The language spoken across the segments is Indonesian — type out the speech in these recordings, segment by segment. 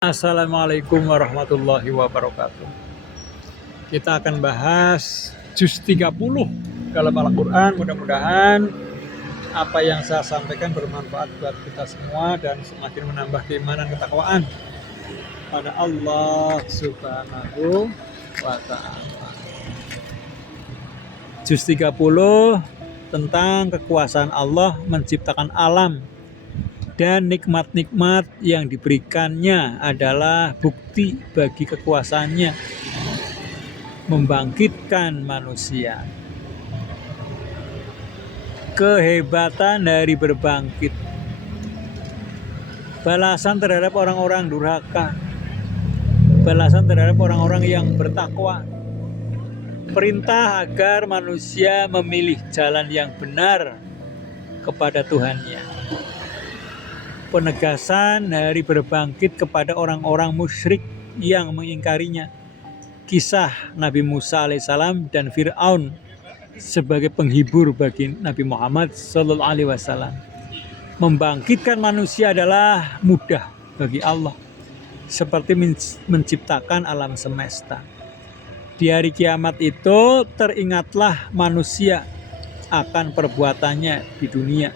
Assalamualaikum warahmatullahi wabarakatuh. Kita akan bahas juz 30 dalam Al-Quran. Mudah-mudahan apa yang saya sampaikan bermanfaat buat kita semua dan semakin menambah keimanan ketakwaan pada Allah Subhanahu wa Ta'ala. Juz 30 tentang kekuasaan Allah menciptakan alam dan nikmat-nikmat yang diberikannya adalah bukti bagi kekuasaannya membangkitkan manusia. Kehebatan dari berbangkit, balasan terhadap orang-orang durhaka, balasan terhadap orang-orang yang bertakwa, perintah agar manusia memilih jalan yang benar kepada Tuhannya, penegasan hari berbangkit kepada orang-orang musyrik yang mengingkarinya, kisah Nabi Musa alaihissalam dan Fir'aun sebagai penghibur bagi Nabi Muhammad SAW. Membangkitkan manusia adalah mudah bagi Allah, seperti menciptakan alam semesta. Di hari kiamat itu teringatlah manusia akan perbuatannya di dunia.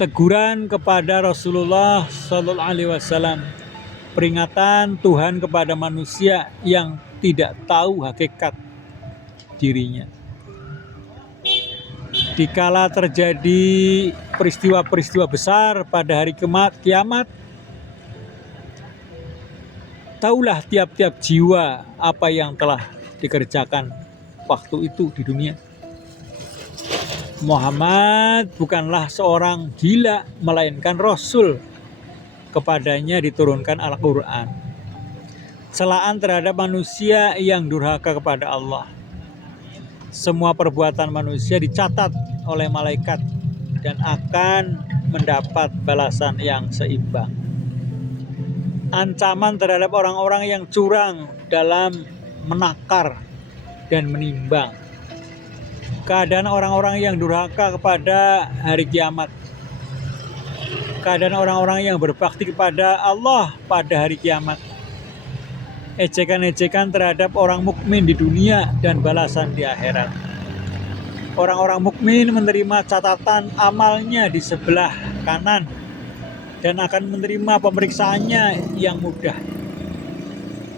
Teguran kepada Rasulullah SAW, peringatan Tuhan kepada manusia yang tidak tahu hakikat dirinya. Dikala terjadi peristiwa-peristiwa besar pada hari kiamat, taulah tiap-tiap jiwa apa yang telah dikerjakan waktu itu di dunia. Muhammad bukanlah seorang gila, melainkan Rasul. Kepadanya diturunkan Al-Quran. Celaan terhadap manusia yang durhaka kepada Allah. Semua perbuatan manusia dicatat oleh malaikat dan akan mendapat balasan yang seimbang. Ancaman terhadap orang-orang yang curang dalam menakar dan menimbang. Keadaan orang-orang yang durhaka kepada hari kiamat. Keadaan orang-orang yang berbakti kepada Allah pada hari kiamat. Ejekan-ejekan terhadap orang mukmin di dunia dan balasan di akhirat. Orang-orang mukmin menerima catatan amalnya di sebelah kanan dan akan menerima pemeriksaannya yang mudah.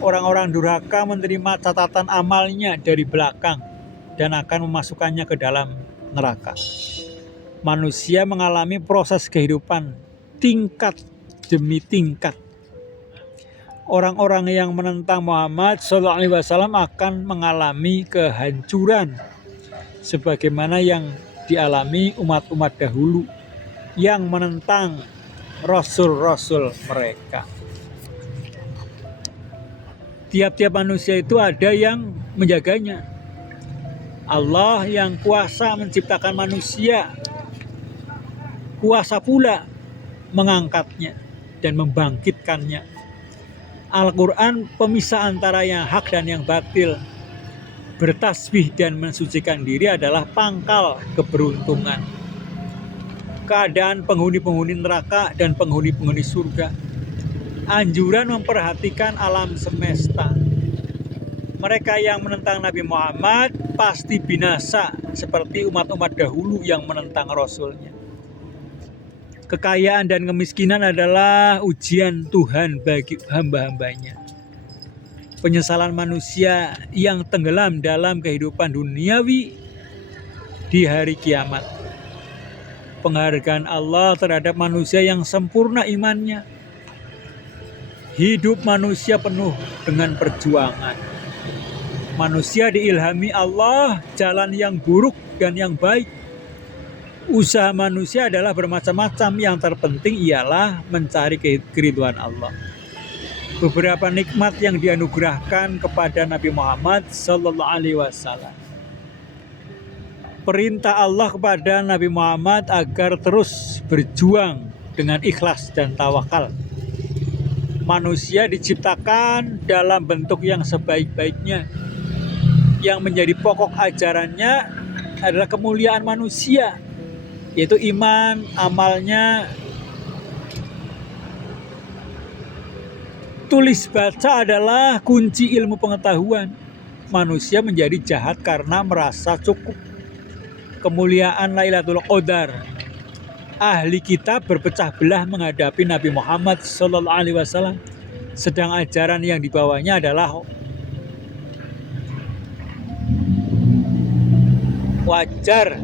Orang-orang durhaka menerima catatan amalnya dari belakang dan akan memasukkannya ke dalam neraka. Manusia mengalami proses kehidupan tingkat demi tingkat. Orang-orang yang menentang Muhammad SAW akan mengalami kehancuran sebagaimana yang dialami umat-umat dahulu yang menentang rasul-rasul mereka. Tiap-tiap manusia itu ada yang menjaganya. Allah yang kuasa menciptakan manusia, kuasa pula mengangkatnya dan membangkitkannya. Al-Quran pemisah antara yang hak dan yang batil. Bertasbih dan mensucikan diri adalah pangkal keberuntungan. Keadaan penghuni-penghuni neraka dan penghuni-penghuni surga. Anjuran memperhatikan alam semesta. Mereka yang menentang Nabi Muhammad pasti binasa seperti umat-umat dahulu yang menentang Rasulnya. Kekayaan dan kemiskinan adalah ujian Tuhan bagi hamba-hambanya. Penyesalan manusia yang tenggelam dalam kehidupan duniawi di hari kiamat. Penghargaan Allah terhadap manusia yang sempurna imannya. Hidup manusia penuh dengan perjuangan. Manusia diilhami Allah jalan yang buruk dan yang baik. Usaha manusia adalah bermacam-macam, yang terpenting ialah mencari keridhaan Allah. Beberapa nikmat yang dianugerahkan kepada Nabi Muhammad SAW. Perintah Allah kepada Nabi Muhammad agar terus berjuang dengan ikhlas dan tawakal. Manusia diciptakan dalam bentuk yang sebaik-baiknya. Yang menjadi pokok ajarannya adalah kemuliaan manusia, yaitu iman, amalnya tulis baca adalah kunci ilmu pengetahuan. Manusia menjadi jahat karena merasa cukup. Kemuliaan Lailatul Qadar. Ahli kitab berpecah belah menghadapi Nabi Muhammad SAW. Sedang ajaran yang dibawanya adalah wajar.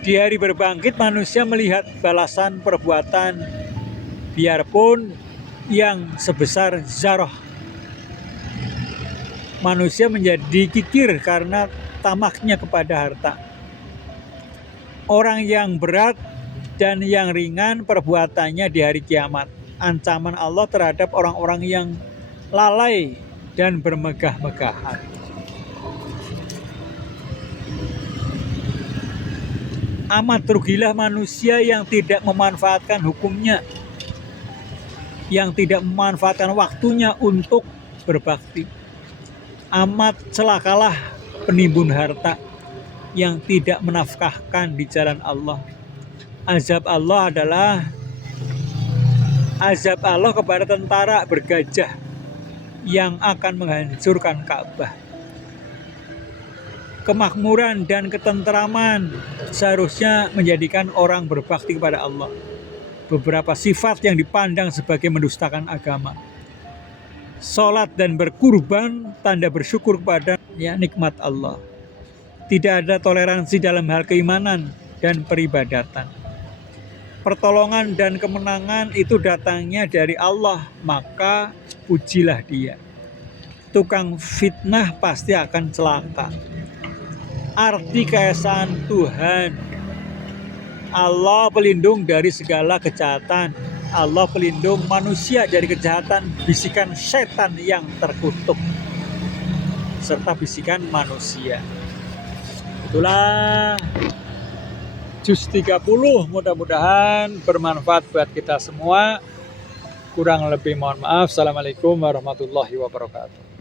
Di hari berbangkit manusia melihat balasan perbuatan biarpun yang sebesar zarah. Manusia menjadi kikir karena tamaknya kepada harta. Orang yang berat dan yang ringan perbuatannya di hari kiamat. Ancaman Allah terhadap orang-orang yang lalai dan bermegah-megahan. Amat rugilah manusia yang tidak memanfaatkan hukumnya, yang tidak memanfaatkan waktunya untuk berbakti. Amat celakalah penimbun harta yang tidak menafkahkan di jalan Allah. Azab Allah adalah azab Allah kepada tentara bergajah yang akan menghancurkan Ka'bah. Kemakmuran dan ketentraman seharusnya menjadikan orang berbakti kepada Allah. Beberapa sifat yang dipandang sebagai mendustakan agama. Salat dan berkurban tanda bersyukur kepada nikmat Allah. Tidak ada toleransi dalam hal keimanan dan peribadatan. Pertolongan dan kemenangan itu datangnya dari Allah, maka pujilah Dia. Tukang fitnah pasti akan celaka. Arti keesaan Tuhan. Allah pelindung dari segala kejahatan. Allah pelindung manusia dari kejahatan bisikan setan yang terkutuk serta bisikan manusia. Itulah juz 30, mudah-mudahan bermanfaat buat kita semua. Kurang lebih mohon maaf. Assalamualaikum warahmatullahi wabarakatuh.